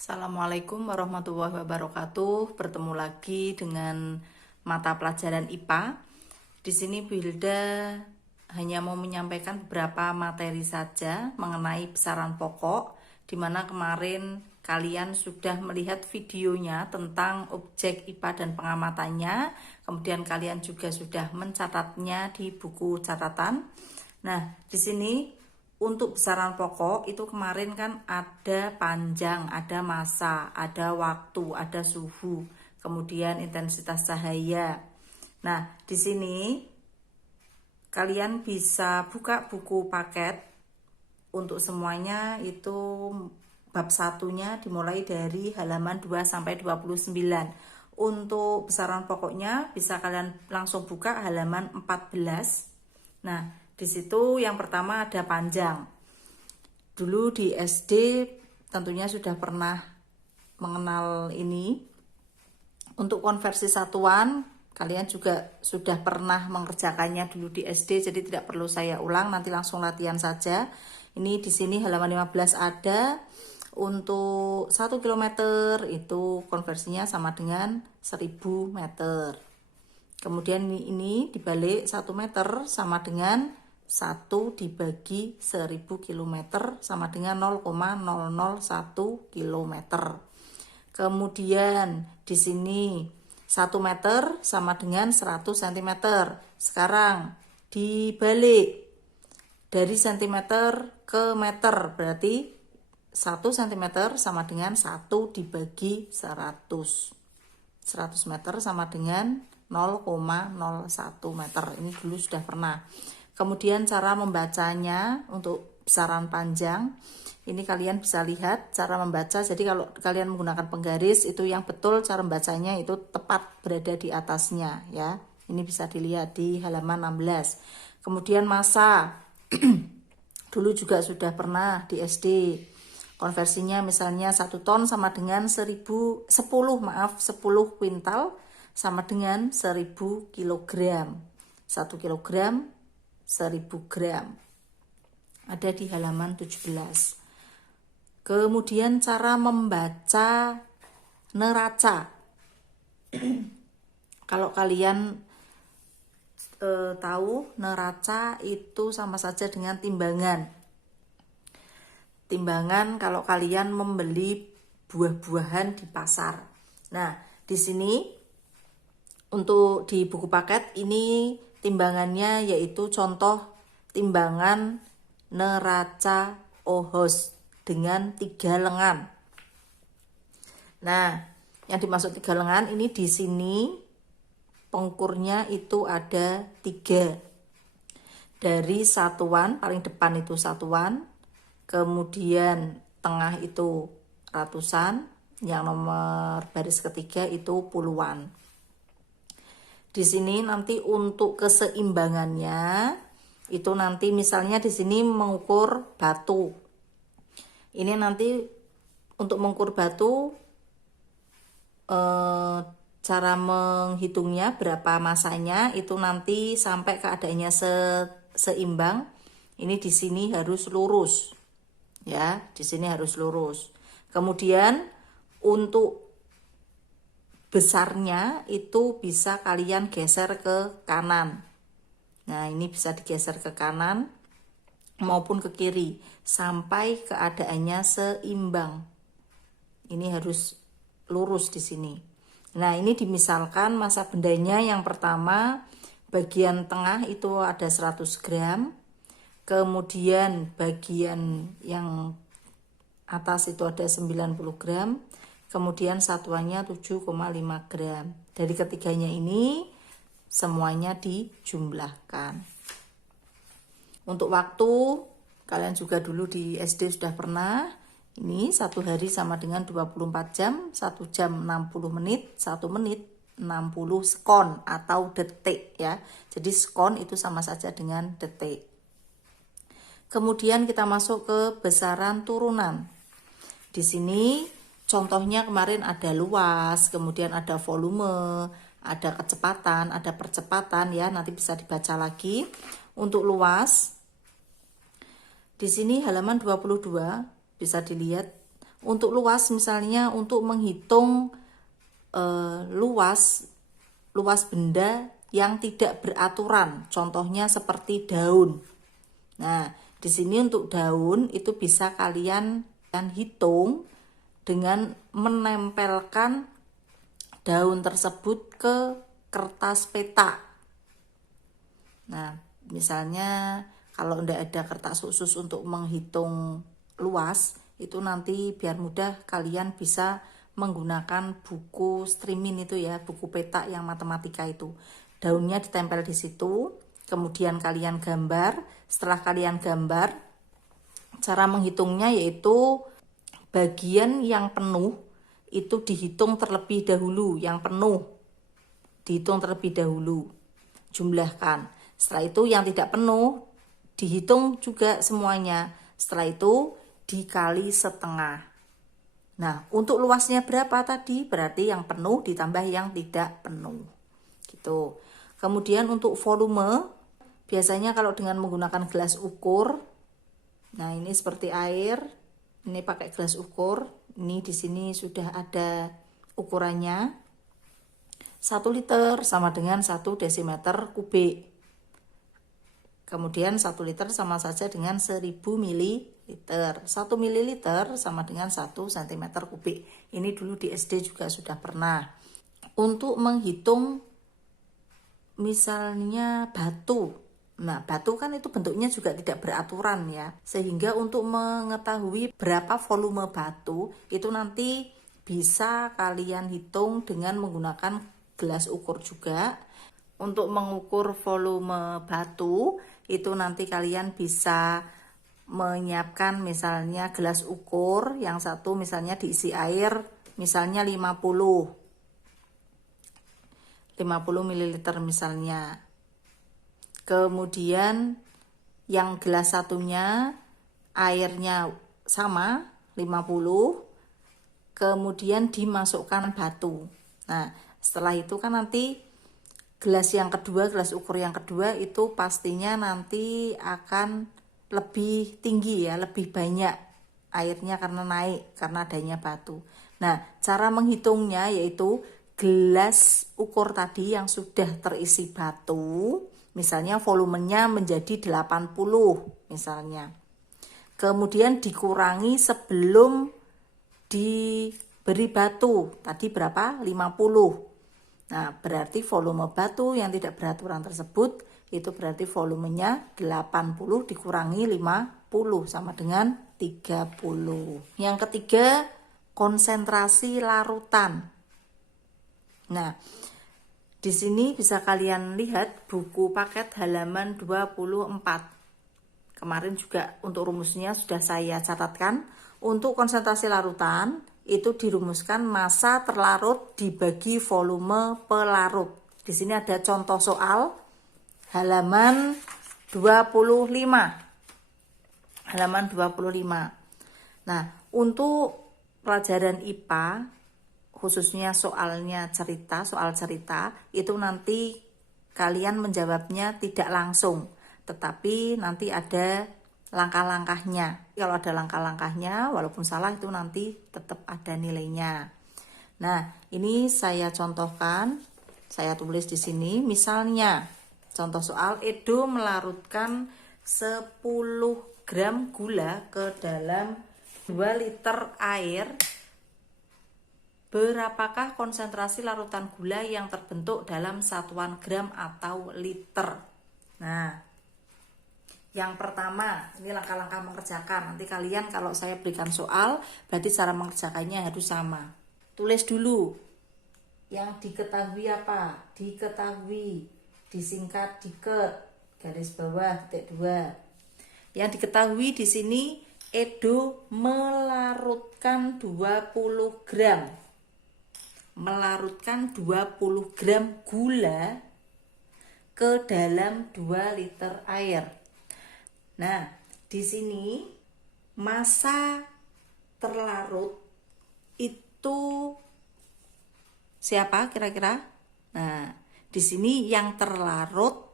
Assalamualaikum warahmatullahi wabarakatuh. Bertemu lagi dengan mata pelajaran IPA. Di sini Wilda hanya mau menyampaikan beberapa materi saja mengenai besaran pokok, di mana kemarin kalian sudah melihat videonya tentang objek IPA dan pengamatannya. Kemudian kalian juga sudah mencatatnya di buku catatan. Nah, di sini untuk besaran pokok itu kemarin kan ada panjang, ada massa, ada waktu, ada suhu, kemudian intensitas cahaya. Nah, di sini kalian bisa buka buku paket untuk semuanya itu bab satunya dimulai dari halaman 2 sampai 29. Untuk besaran pokoknya bisa kalian langsung buka halaman 14. Nah, di situ yang pertama ada panjang. Dulu di SD tentunya sudah pernah mengenal ini. Untuk konversi satuan, kalian juga sudah pernah mengerjakannya dulu di SD, jadi tidak perlu saya ulang, nanti langsung latihan saja. Ini di sini halaman 15 ada. Untuk 1 km itu konversinya sama dengan 1000 meter. Kemudian ini dibalik 1 meter sama dengan 1 dibagi 1000 km sama dengan 0,001 km. Kemudian di sini 1 meter sama dengan 100 cm. Sekarang dibalik dari cm ke meter, berarti 1 cm sama dengan 1 dibagi 100. 100 meter sama dengan 0,01 meter. Ini dulu sudah pernah. Kemudian cara membacanya untuk besaran panjang, ini kalian bisa lihat cara membaca. Jadi kalau kalian menggunakan penggaris itu yang betul cara membacanya itu tepat berada di atasnya ya. Ini bisa dilihat di halaman 16. Kemudian massa. Dulu juga sudah pernah di SD. Konversinya misalnya 1 ton sama dengan 10 kuintal sama dengan 1000 kilogram. 1 kilogram 1000 gram. Ada di halaman 17. Kemudian cara membaca neraca. Kalau kalian tahu, neraca itu sama saja dengan timbangan. Timbangan kalau kalian membeli buah-buahan di pasar. Nah, di sini untuk di buku paket ini timbangannya yaitu contoh timbangan neraca ohos dengan 3 lengan. Nah, yang dimaksud 3 lengan ini di sini pengukurnya itu ada 3. Dari satuan, paling depan itu satuan, kemudian tengah itu ratusan, yang nomor baris ketiga itu puluhan. Di sini nanti untuk keseimbangannya itu nanti misalnya di sini mengukur batu. Ini nanti untuk mengukur batu cara menghitungnya berapa masanya itu nanti sampai keadaannya seimbang. Ini di sini harus lurus. Ya, di sini harus lurus. Kemudian untuk besarnya itu bisa kalian geser ke kanan. Nah, ini bisa digeser ke kanan maupun ke kiri sampai keadaannya seimbang. Ini harus lurus di sini. Nah, ini dimisalkan massa bendanya yang pertama bagian tengah itu ada 100 gram. Kemudian bagian yang atas itu ada 90 gram. Kemudian satuannya 7,5 gram. Dari ketiganya ini semuanya dijumlahkan. Untuk waktu, kalian juga dulu di SD sudah pernah. Ini 1 hari sama dengan 24 jam, 1 jam 60 menit, 1 menit 60 sekon atau detik ya. Jadi sekon itu sama saja dengan detik. Kemudian kita masuk ke besaran turunan. Di sini contohnya kemarin ada luas, kemudian ada volume, ada kecepatan, ada percepatan ya, nanti bisa dibaca lagi. Untuk luas, di sini halaman 22 bisa dilihat Untuk luas misalnya untuk menghitung luas benda yang tidak beraturan, contohnya seperti daun. Nah, di sini untuk daun itu bisa kalian hitung dengan menempelkan daun tersebut ke kertas peta. Nah, misalnya kalau tidak ada kertas khusus untuk menghitung luas, itu nanti biar mudah kalian bisa menggunakan buku streaming itu ya, buku peta yang matematika itu. Daunnya ditempel di situ, kemudian kalian gambar. Setelah kalian gambar, cara menghitungnya yaitu bagian yang penuh itu dihitung terlebih dahulu, yang penuh dihitung terlebih dahulu, jumlahkan. Setelah itu yang tidak penuh dihitung juga semuanya. Setelah itu dikali setengah. Nah, untuk luasnya berapa tadi? Berarti yang penuh ditambah yang tidak penuh. Gitu. Kemudian untuk volume, biasanya kalau dengan menggunakan gelas ukur, nah ini seperti air, ini pakai gelas ukur, ini di sini sudah ada ukurannya. 1 liter sama dengan 1 desimeter kubik. Kemudian 1 liter sama saja dengan 1000 mililiter. 1 mililiter sama dengan 1 cm kubik. Ini dulu di SD juga sudah pernah. Untuk menghitung misalnya batu. Nah, batu kan itu bentuknya juga tidak beraturan ya. Sehingga untuk mengetahui berapa volume batu, itu nanti bisa kalian hitung dengan menggunakan gelas ukur juga. Untuk mengukur volume batu, itu nanti kalian bisa menyiapkan misalnya gelas ukur, yang satu misalnya diisi air misalnya 50 ml misalnya. Kemudian yang gelas satunya airnya sama 50, kemudian dimasukkan batu. Nah, setelah itu kan nanti gelas yang kedua, gelas ukur yang kedua itu pastinya nanti akan lebih tinggi ya, lebih banyak airnya karena naik, karena adanya batu. Nah, cara menghitungnya yaitu gelas ukur tadi yang sudah terisi batu, misalnya volumenya menjadi 80 misalnya. Kemudian dikurangi sebelum diberi batu, tadi berapa? 50. Nah, berarti volume batu yang tidak beraturan tersebut itu berarti volumenya 80 dikurangi 50 sama dengan 30. Yang ketiga, konsentrasi larutan. Nah, di sini bisa kalian lihat buku paket halaman 24. Kemarin juga untuk rumusnya sudah saya catatkan. Untuk konsentrasi larutan itu dirumuskan massa terlarut dibagi volume pelarut. Di sini ada contoh soal halaman 25. Halaman 25. Nah, untuk pelajaran IPA khususnya soal cerita itu nanti kalian menjawabnya tidak langsung, tetapi nanti ada langkah-langkahnya. Kalau ada langkah-langkahnya, walaupun salah itu nanti tetap ada nilainya. Nah, ini saya contohkan, saya tulis di sini. Misalnya, contoh soal, Edo melarutkan 10 gram gula ke dalam 2 liter air. Berapakah konsentrasi larutan gula yang terbentuk dalam satuan gram atau liter? Nah, yang pertama, ini langkah-langkah mengerjakan. Nanti kalian kalau saya berikan soal, berarti cara mengerjakannya harus sama. Tulis dulu. Yang diketahui apa? Diketahui. Disingkat diket. Garis bawah titik 2. Yang diketahui di sini Edo melarutkan 20 gram. Melarutkan 20 gram gula ke dalam 2 liter air. Nah, di sini massa terlarut itu siapa kira-kira? Nah, di sini yang terlarut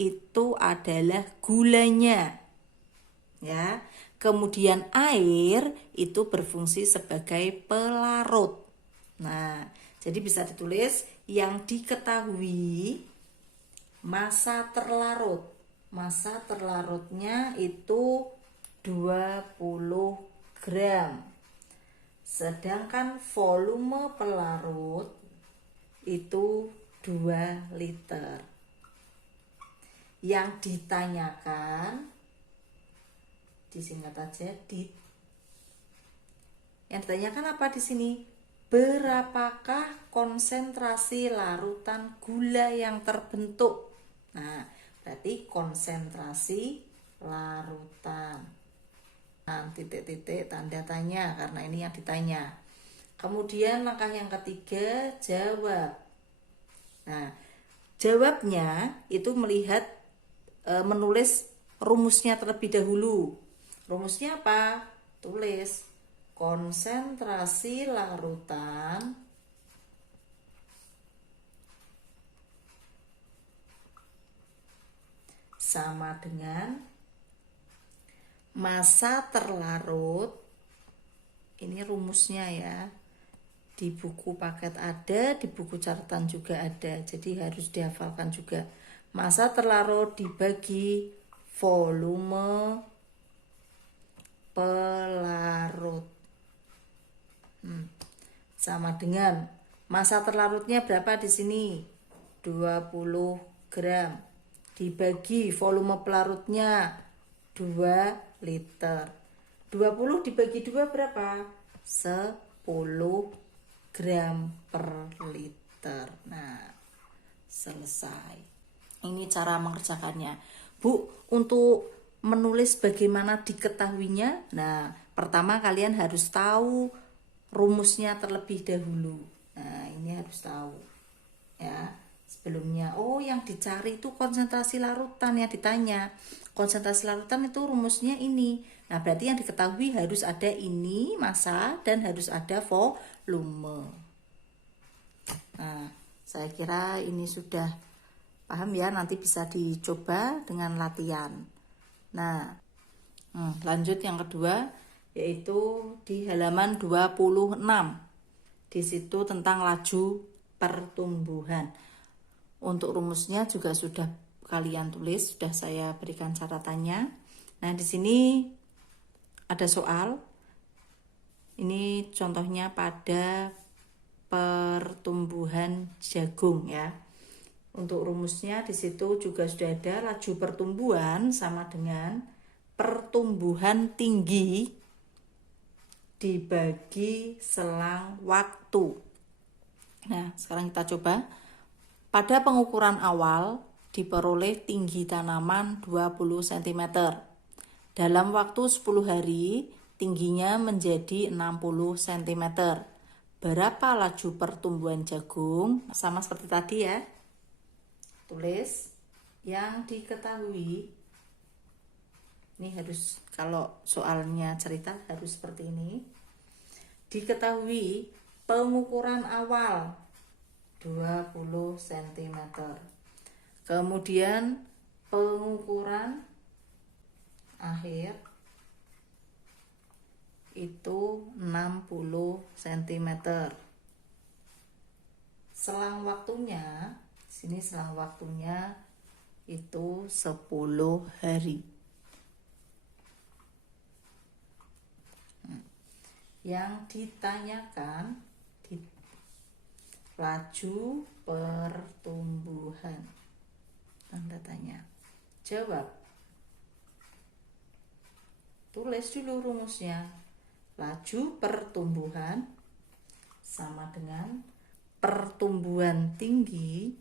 itu adalah gulanya. Ya. Kemudian air itu berfungsi sebagai pelarut. Nah, jadi bisa ditulis yang diketahui massa terlarut. Massa terlarutnya itu 20 gram. Sedangkan volume pelarut itu 2 liter. Yang ditanyakan disingkat aja dit. Yang ditanyakan apa di sini? Berapakah konsentrasi larutan gula yang terbentuk? Nah, berarti konsentrasi larutan. Nah, titik-titik tanda tanya karena ini yang ditanya. Kemudian langkah yang ketiga, jawab. Nah, jawabnya itu menulis rumusnya terlebih dahulu. Rumusnya apa? Tulis konsentrasi larutan sama dengan massa terlarut. Ini rumusnya ya. Di buku paket ada, di buku catatan juga ada. Jadi harus dihafalkan juga. Massa terlarut dibagi volume pelarut. Sama dengan massa terlarutnya berapa di sini? 20 gram. Dibagi volume pelarutnya 2 liter. 20 dibagi 2 berapa? 10 gram per liter. Nah, selesai. Ini cara mengerjakannya. Bu, untuk menulis bagaimana diketahuinya, nah, pertama kalian harus tahu rumusnya terlebih dahulu. Nah, ini harus tahu. Ya, sebelumnya, yang dicari itu konsentrasi larutan yang ditanya. Konsentrasi larutan itu rumusnya ini. Nah, berarti yang diketahui harus ada ini, massa, dan harus ada volume. Nah, saya kira ini sudah paham ya, nanti bisa dicoba dengan latihan. Nah, lanjut yang kedua, yaitu di halaman 26. Di situ tentang laju pertumbuhan. Untuk rumusnya juga sudah kalian tulis, sudah saya berikan catatannya. Nah, di sini ada soal. Ini contohnya pada pertumbuhan jagung ya. Untuk rumusnya di situ juga sudah ada, laju pertumbuhan sama dengan pertumbuhan tinggi dibagi selang waktu. Nah, sekarang kita coba. Pada pengukuran awal diperoleh tinggi tanaman 20 cm. Dalam waktu 10 hari tingginya menjadi 60 cm. Berapa laju pertumbuhan jagung? Sama seperti tadi ya. Tulis yang diketahui. Ini harus, kalau soalnya cerita harus seperti ini. Diketahui pengukuran awal 20 cm. Kemudian pengukuran akhir itu 60 cm. Selang waktunya, sini selang waktunya itu 10 hari. Yang ditanyakan laju pertumbuhan. Tanda tanya. Jawab. Tulis dulu rumusnya. Laju pertumbuhan sama dengan pertumbuhan tinggi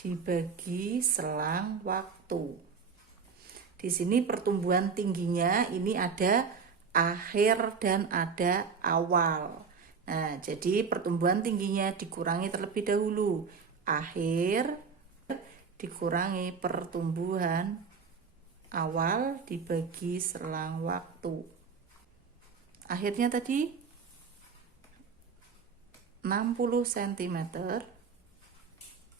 dibagi selang waktu. Di sini pertumbuhan tingginya ini ada akhir dan ada awal. Nah, jadi pertumbuhan tingginya dikurangi terlebih dahulu. Akhir dikurangi pertumbuhan awal dibagi selang waktu. Akhirnya tadi 60 cm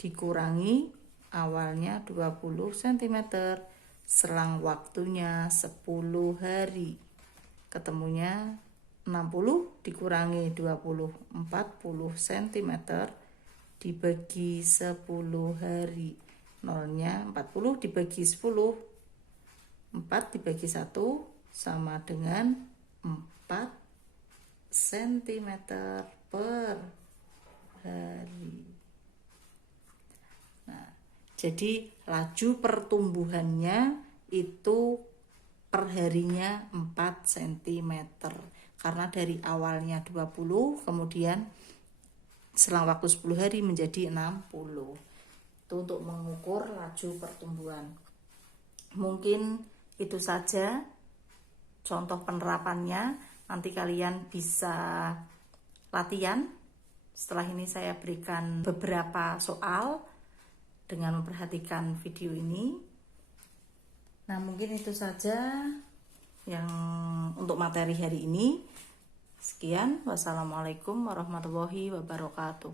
dikurangi awalnya 20 cm selang waktunya 10 hari. Ketemunya 60 dikurangi 20, 40 cm dibagi 10 hari. Nolnya 40 dibagi 10, 4 dibagi 1 sama dengan 4 cm per hari. Nah, jadi laju pertumbuhannya itu perharinya 4 cm. Karena dari awalnya 20, kemudian selang waktu 10 hari menjadi 60. Itu untuk mengukur laju pertumbuhan. Mungkin itu saja contoh penerapannya. Nanti kalian bisa latihan. Setelah ini saya berikan beberapa soal dengan memperhatikan video ini. Nah, mungkin itu saja yang untuk materi hari ini. Sekian, wassalamualaikum warahmatullahi wabarakatuh.